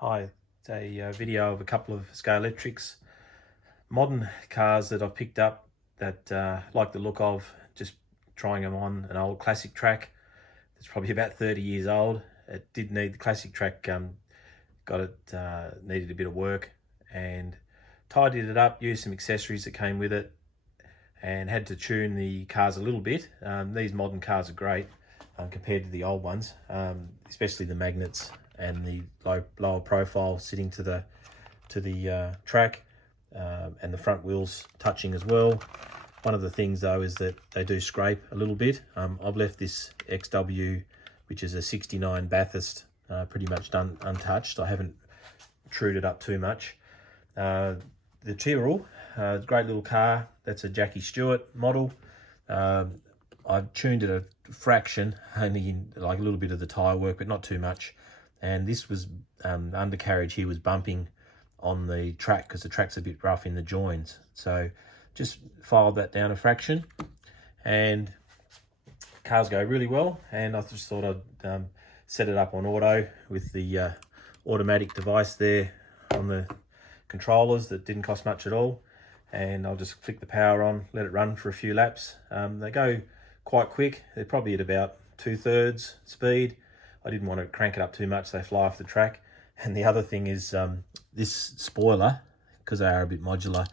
Hi, it's a video of a couple of Scalextrics, modern cars that I've picked up that like the look of, just trying them on an old classic track. It's probably about 30 years old. It did need the classic track, needed a bit of work, and tidied it up, used some accessories that came with it, and had to tune the cars a little bit. These modern cars are great compared to the old ones, especially the magnets and the lower profile sitting to the track, and the front wheels touching as well. One of the things though is that they do scrape a little bit. I've left this XW, which is a 69 Bathurst, pretty much done untouched. I haven't trued it up too much. The Tyrrell, great little car. That's a Jackie Stewart model. I've tuned it a fraction, only in like a little bit of the tyre work, but not too much. And this was undercarriage here was bumping on the track because the track's a bit rough in the joins. So just filed that down a fraction, and cars go really well. And I just thought I'd set it up on auto with the automatic device there on the controllers that didn't cost much at all. And I'll just flick the power on, let it run for a few laps. They go quite quick. They're probably at about 2/3 speed. I didn't want to crank it up too much, they fly off the track. And the other thing is this spoiler, because they are a bit modular,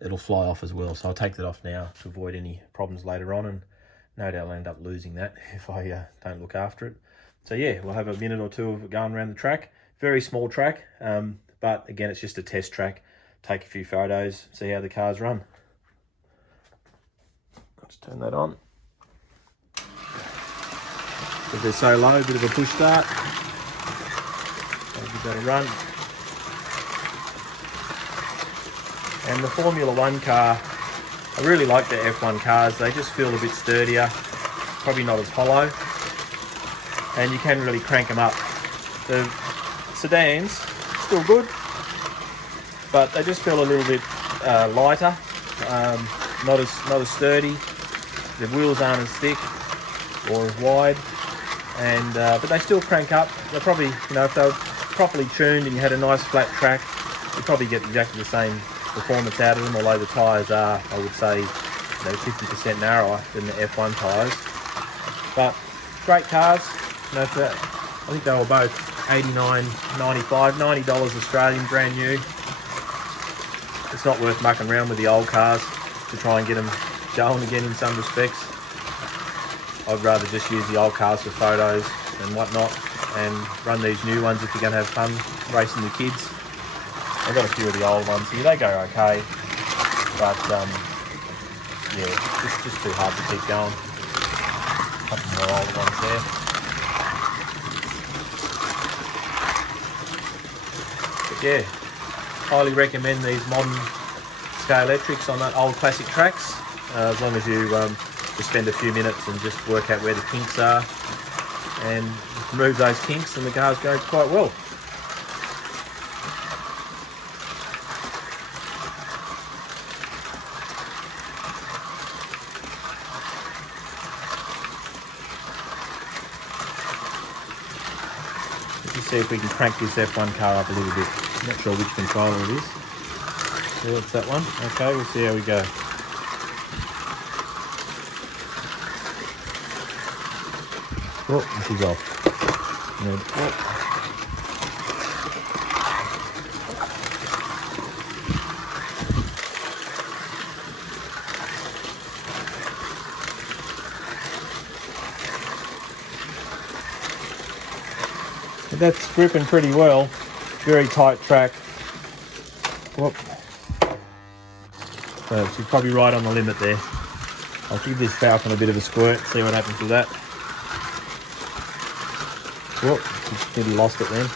it'll fly off as well. So I'll take that off now to avoid any problems later on, and no doubt I'll end up losing that if I don't look after it. So yeah, we'll have a minute or two of it going around the track. Very small track, but again, it's just a test track. Take a few photos, see how the cars run. Let's turn that on. Because they're so low, a bit of a push start. I'll give that a run. And the Formula One car, I really like the F1 cars. They just feel a bit sturdier, probably not as hollow, and you can really crank them up. The sedans, still good, but they just feel a little bit lighter, not as sturdy. The wheels aren't as thick or as wide, and but they still crank up. They're probably, if they were properly tuned and you had a nice flat track, you'd probably get exactly the same performance out of them, although the tyres are, I would say, 50% narrower than the F1 tyres. But great cars. I think they were both $89.95, $90 Australian, brand new. It's not worth mucking around with the old cars to try and get them going again in some respects. I'd rather just use the old cars for photos and whatnot, and run these new ones if you're going to have fun racing your kids. I've got a few of the old ones here. They go okay, but yeah, it's just too hard to keep going. A couple more old ones there. But yeah, highly recommend these modern Scalextrics on that old classic tracks, as long as you just spend a few minutes and just work out where the kinks are and remove those kinks, and the cars go quite well. Let's see if we can crank this F1 car up a little bit. I'm not sure which controller it is. So it's that one. Okay, we'll see how we go. Oh, this is off. That's gripping pretty well. Very tight track. Whoop. So she's probably right on the limit there. I'll give this Falcon a bit of a squirt, see what happens with that. Whoop, maybe lost it then.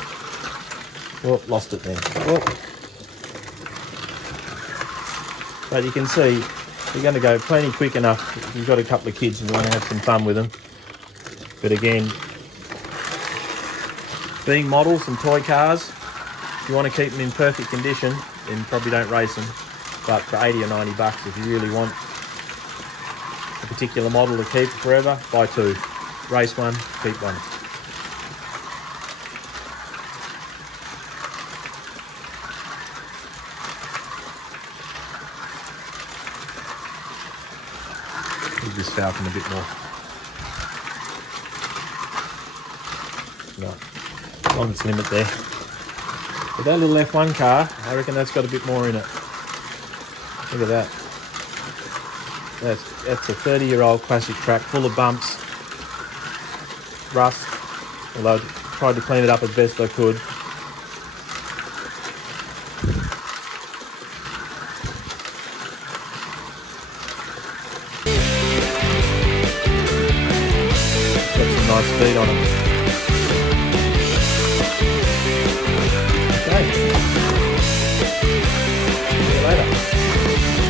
Whoop, lost it then. Whoop. But you can see, you're going to go plenty quick enough if you've got a couple of kids and you want to have some fun with them. But again, being models and toy cars, if you want to keep them in perfect condition, then probably don't race them. But for 80 or 90 bucks, if you really want a particular model to keep forever, buy two. Race one, keep one. this Falcon a bit more. No, on its limit there. But that little F1 car, I reckon that's got a bit more in it. Look at that. That's a 30-year-old classic track, full of bumps, rust, although I tried to clean it up as best I could. Got some nice speed on it.